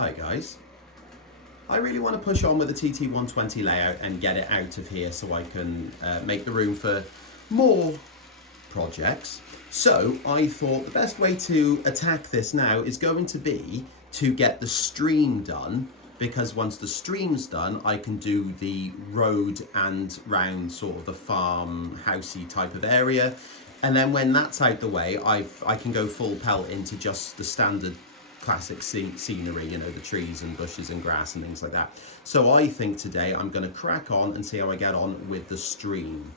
Hi guys. I really want to push on with the TT120 layout and get it out of here so I can make the room for more projects. So I thought the best way to attack this now is going to be to get the stream done, because once the stream's done I can do the road and round sort of the farm housey type of area, and then when that's out the way I can go full pelt into just the standard classic scenery, you know, the trees and bushes and grass and things like that. So I think today I'm going to crack on and see how I get on with the stream.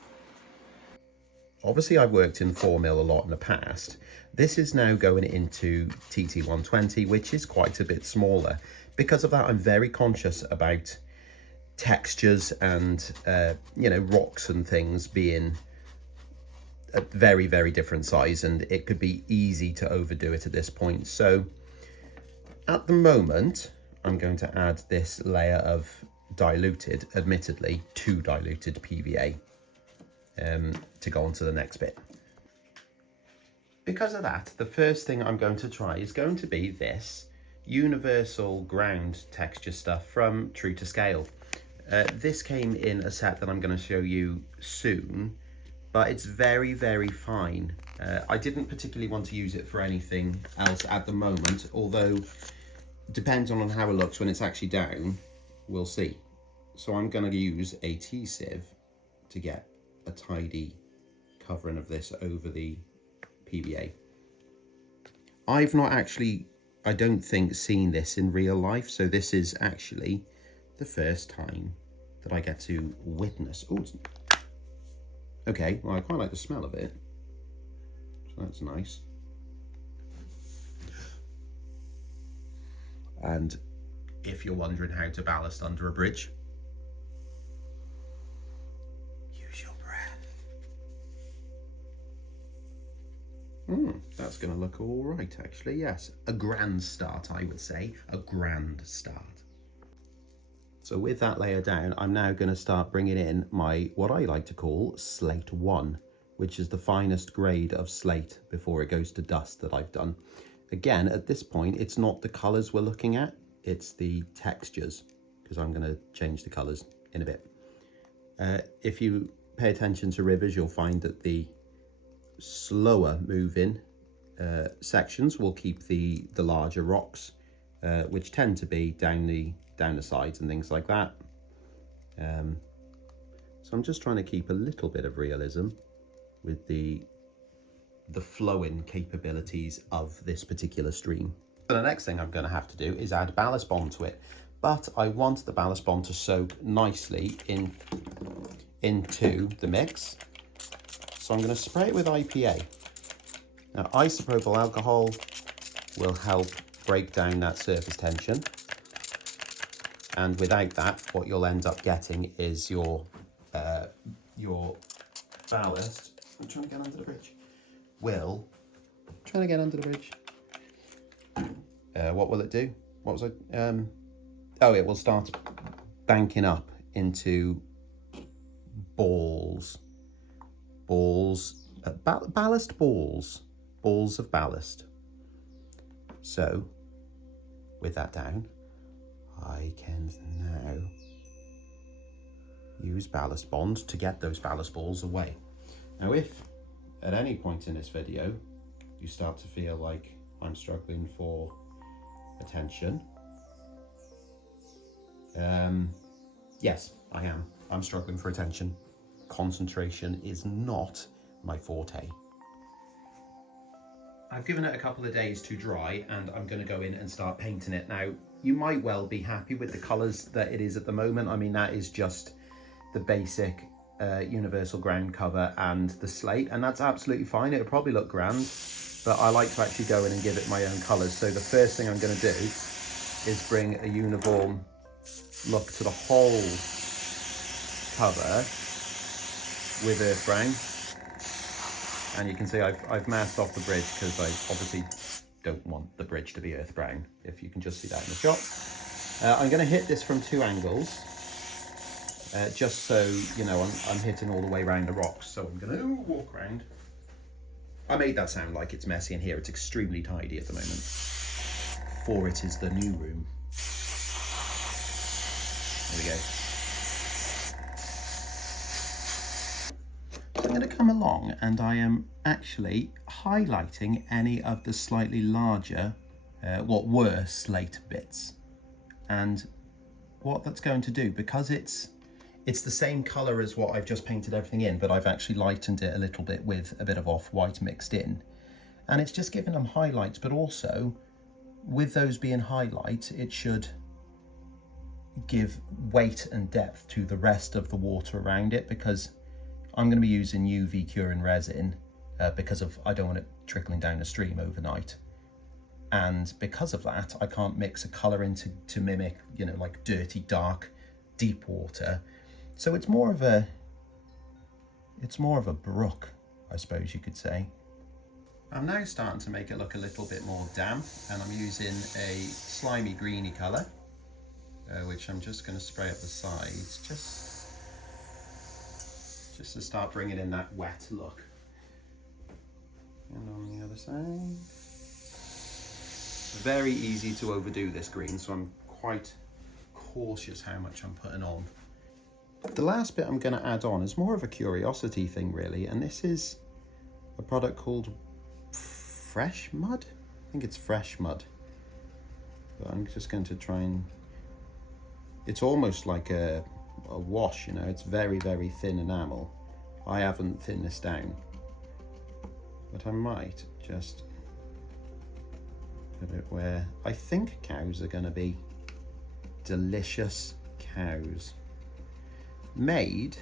Obviously I've worked in 4mm a lot in the past. This is now going into TT120, which is quite a bit smaller. Because of that, I'm very conscious about textures and you know, rocks and things being a very, very different size, and it could be easy to overdo it at this point. So at the moment, I'm going to add this layer of diluted, admittedly, too diluted PVA to go on to the next bit. Because of that, the first thing I'm going to try is going to be this universal ground texture stuff from True to Scale. This came in a set that I'm going to show you soon, but it's very, very fine. I didn't particularly want to use it for anything else at the moment, although depends on how it looks when it's actually down, we'll see. So I'm going to use a T-sieve to get a tidy covering of this over the PVA. I've not actually, I don't think, seen this in real life, so this is actually the first time that I get to witness. Oh, okay, well I quite like the smell of it, so that's nice. And if you're wondering how to ballast under a bridge, use your breath. That's going to look all right, actually. Yes, a grand start, I would say. A grand start. So with that layer down, I'm now going to start bringing in my, what I like to call slate 1, which is the finest grade of slate before it goes to dust that I've done. Again, at this point, it's not the colours we're looking at, it's the textures, because I'm going to change the colours in a bit. If you pay attention to rivers, you'll find that the slower moving sections will keep the larger rocks, which tend to be down the sides and things like that. So I'm just trying to keep a little bit of realism with the flowing capabilities of this particular stream. So the next thing I'm going to have to do is add ballast bond to it, but I want the ballast bond to soak nicely into the mix. So I'm going to spray it with IPA. Now, isopropyl alcohol will help break down that surface tension, and without that, what you'll end up getting is your ballast. I'm trying to get under the bridge. Trying to get under the bridge. What will it do? What was it? Oh, it will start banking up into balls, ballast balls of ballast. So with that down, I can now use ballast bond to get those ballast balls away. Now, if at any point in this video you start to feel like I'm struggling for attention, yes, I am. I'm struggling for attention. Concentration is not my forte. I've given it a couple of days to dry, and I'm going to go in and start painting it. Now, you might well be happy with the colours that it is at the moment. I mean, that is just the basic universal ground cover and the slate, and that's absolutely fine. It'll probably look grand, but I like to actually go in and give it my own colours. So the first thing I'm going to do is bring a uniform look to the whole cover with earth brown. And you can see I've masked off the bridge because I obviously don't want the bridge to be earth brown, if you can just see that in the shot. I'm going to hit this from 2 angles, just so, you know, I'm hitting all the way around the rocks. So I'm going to walk around. I made that sound like it's messy in here. It's extremely tidy at the moment, for it is the new room. There we go. So I'm going to come along and I am actually highlighting any of the slightly larger, what were slate bits. And what that's going to do, because it's the same colour as what I've just painted everything in, but I've actually lightened it a little bit with a bit of off-white mixed in. And it's just giving them highlights, but also with those being highlights, it should give weight and depth to the rest of the water around it, because I'm going to be using UV curing resin because I don't want it trickling down the stream overnight. And because of that, I can't mix a colour in to mimic, you know, like dirty, dark, deep water. So it's more of a brook, I suppose you could say. I'm now starting to make it look a little bit more damp, and I'm using a slimy greeny colour, which I'm just going to spray up the sides, just to start bringing in that wet look. And on the other side. Very easy to overdo this green, so I'm quite cautious how much I'm putting on. The last bit I'm going to add on is more of a curiosity thing really, and this is a product called Fresh Mud? I think it's Fresh Mud. But I'm just going to try and... It's almost like a wash, you know, it's very, very thin enamel. I haven't thinned this down, but I might just put it where I think cows are going to be. Delicious cows made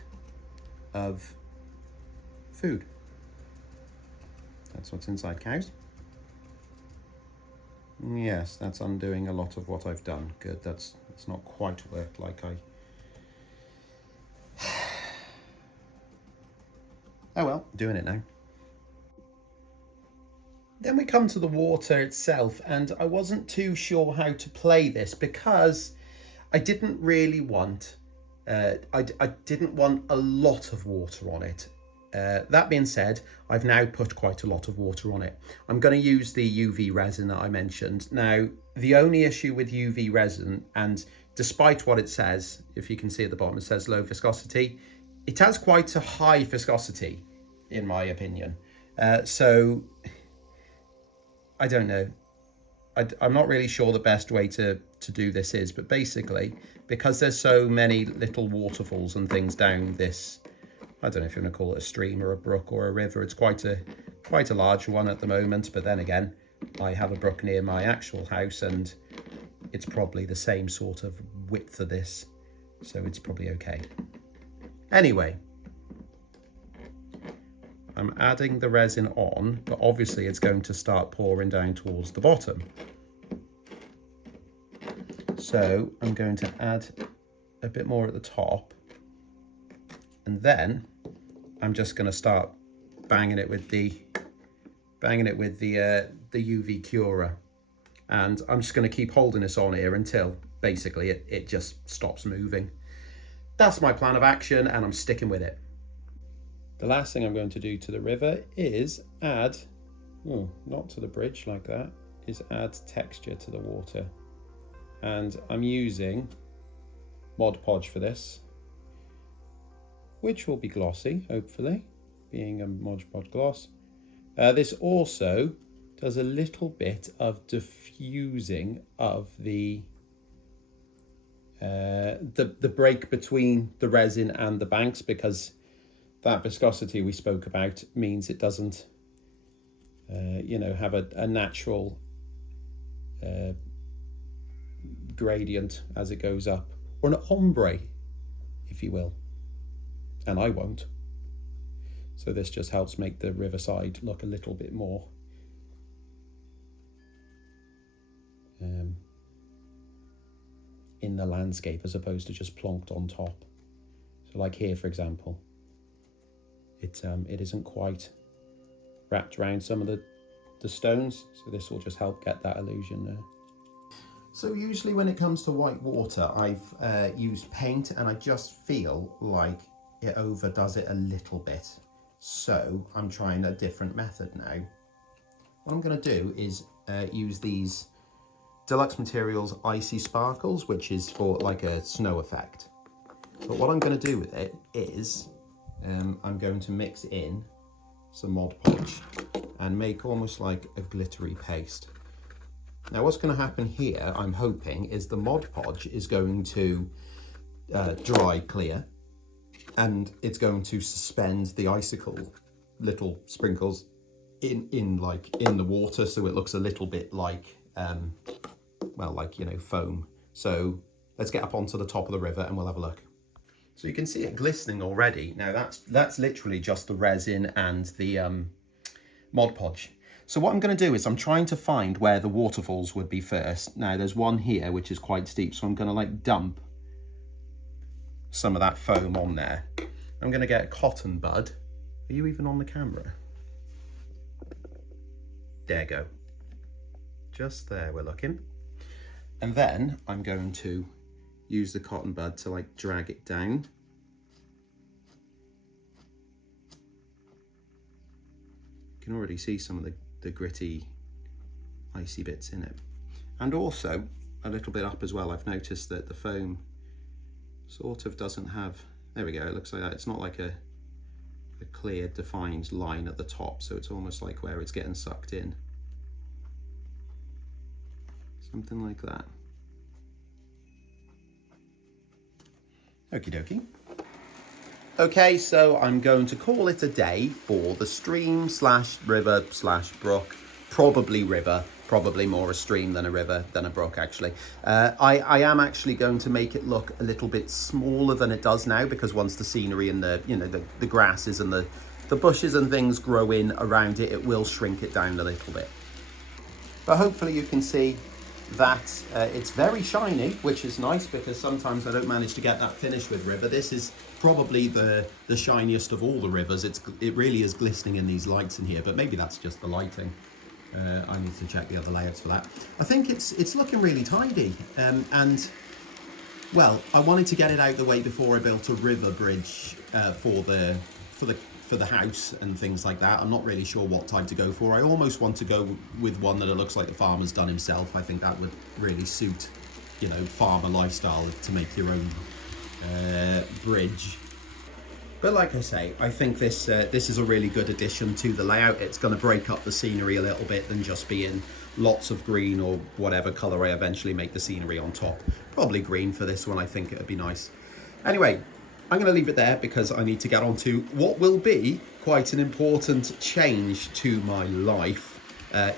of food. That's what's inside cows. Yes, that's undoing a lot of what I've done. Good, that's not quite worked like I... Oh well, doing it now. Then we come to the water itself, and I wasn't too sure how to play this because I didn't really want, I didn't want a lot of water on it. That being said, I've now put quite a lot of water on it. I'm going to use the UV resin that I mentioned. Now, the only issue with UV resin, and despite what it says, if you can see at the bottom, it says low viscosity, it has quite a high viscosity, in my opinion. So, I don't know. I'm not really sure the best way to do this is, but basically, because there's so many little waterfalls and things down this, I don't know if you want to call it a stream or a brook or a river. It's quite a large one at the moment, but then again, I have a brook near my actual house and it's probably the same sort of width of this, so it's probably okay. Anyway, I'm adding the resin on, but obviously it's going to start pouring down towards the bottom. So I'm going to add a bit more at the top, and then I'm just going to start banging it with the UV curer, and I'm just going to keep holding this on here until basically it just stops moving. That's my plan of action, and I'm sticking with it. The last thing I'm going to do to the river is add, not to the bridge like that, is add texture to the water. And I'm using Mod Podge for this, which will be glossy, hopefully, being a Mod Podge gloss. This also does a little bit of diffusing of the break between the resin and the banks, because that viscosity we spoke about means it doesn't, have a natural gradient as it goes up, or an ombre, if you will. And I won't. So this just helps make the riverside look a little bit more in the landscape, as opposed to just plonked on top. So like here, for example, it isn't quite wrapped around some of the stones, so this will just help get that illusion there. So usually when it comes to white water, I've used paint, and I just feel like it overdoes it a little bit. So I'm trying a different method now. What I'm going to do is use these Deluxe Materials Icy Sparkles, which is for like a snow effect. But what I'm going to do with it is I'm going to mix in some Mod Podge and make almost like a glittery paste. Now what's going to happen here, I'm hoping, is the Mod Podge is going to dry clear, and it's going to suspend the icicle little sprinkles in the water, so it looks a little bit like well, like, you know, foam. So let's get up onto the top of the river and we'll have a look. So you can see it glistening already. Now that's literally just the resin and the Mod Podge. So what I'm going to do is I'm trying to find where the waterfalls would be first. Now there's one here which is quite steep, so I'm going to like dump some of that foam on there. I'm going to get a cotton bud. Are you even on the camera? There you go. Just there we're looking. And then I'm going to use the cotton bud to like drag it down. You can already see some of the gritty, icy bits in it. And also a little bit up as well, I've noticed that the foam sort of doesn't have, there we go, it looks like that. It's not like a clear defined line at the top, so it's almost like where it's getting sucked in. Something like that. Okie dokie. Okay, so I'm going to call it a day for the stream slash river slash brook, probably river, probably more a stream than a river than a brook actually. I am actually going to make it look a little bit smaller than it does now, because once the scenery and the, you know, the grasses and the bushes and things grow in around it, it will shrink it down a little bit. But hopefully you can see that it's very shiny, which is nice, because sometimes I don't manage to get that finished with river. This is probably the shiniest of all the rivers. It really is glistening in these lights in here, but maybe that's just the lighting. I need to check the other layouts for that. I think it's looking really tidy, and well, I wanted to get it out the way before I built a river bridge for the house and things like that. I'm not really sure what type to go for. I almost want to go with one that it looks like the farmer's done himself. I think that would really suit, you know, farmer lifestyle, to make your own bridge. But like I say, I think this is a really good addition to the layout. It's going to break up the scenery a little bit than just being lots of green or whatever colour I eventually make the scenery on top. Probably green for this one. I think it would be nice. Anyway, I'm going to leave it there because I need to get on to what will be quite an important change to my life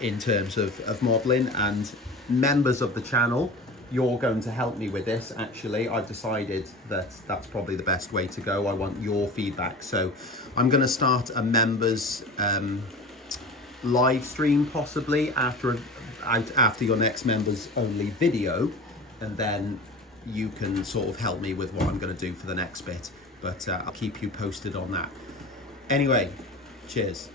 in terms of modelling. And members of the channel, you're going to help me with this. Actually, I've decided that that's probably the best way to go. I want your feedback. So I'm going to start a members live stream possibly after your next members only video, and then you can sort of help me with what I'm going to do for the next bit, but I'll keep you posted on that. Anyway, cheers.